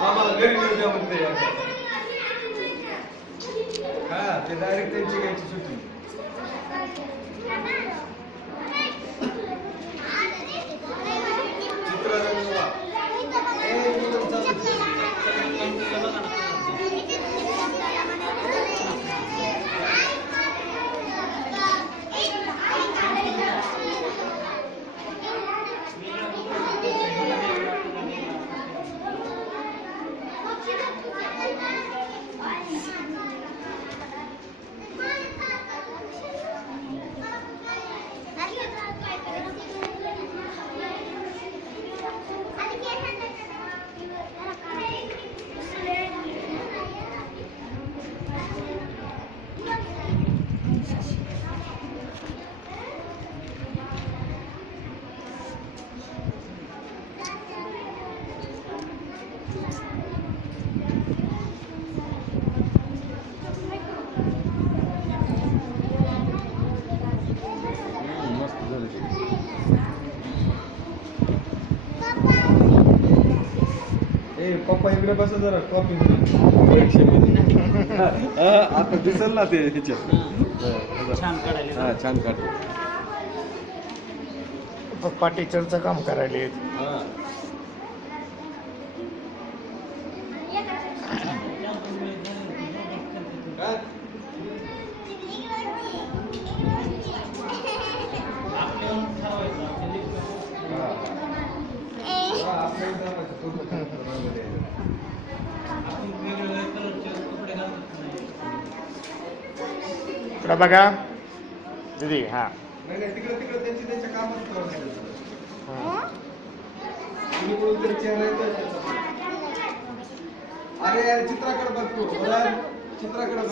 आम्हाला घरी नेऊ द्या म्हणते हा ते डायरेक्ट त्यांची घ्यायची सुट्टी पप्पा इकडे बसा जरा कॉफी आता दिसल ना ते ह्याच्यात छान काढले पप्पा टीचरचं काम करायले इकडं बघा दीदी हा तिकडे त्यांची त्यांच्या कामात कोणीतरी चेहरा येतो अरे यार चित्राकडे बघतो चित्राकडे बघ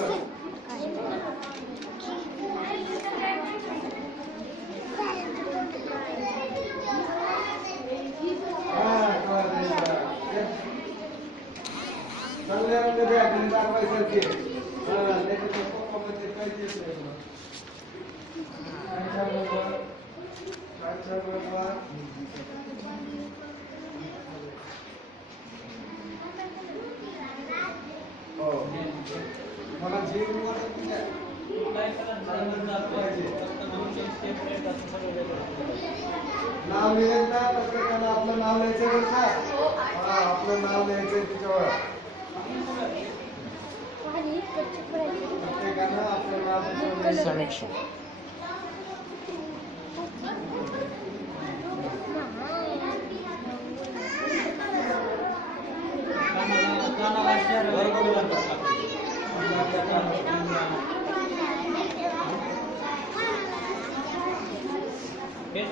चांगल्या रंग दाखवायसारखे मला जे नाव लिहायचं ना प्रत्येकाला आपलं नाव लिहायचं बरं का आपलं नाव लिहायचंय त्याच्यावर प्रत्येकानं आपलं नाव त्याच्यावर समीक्षा Yes,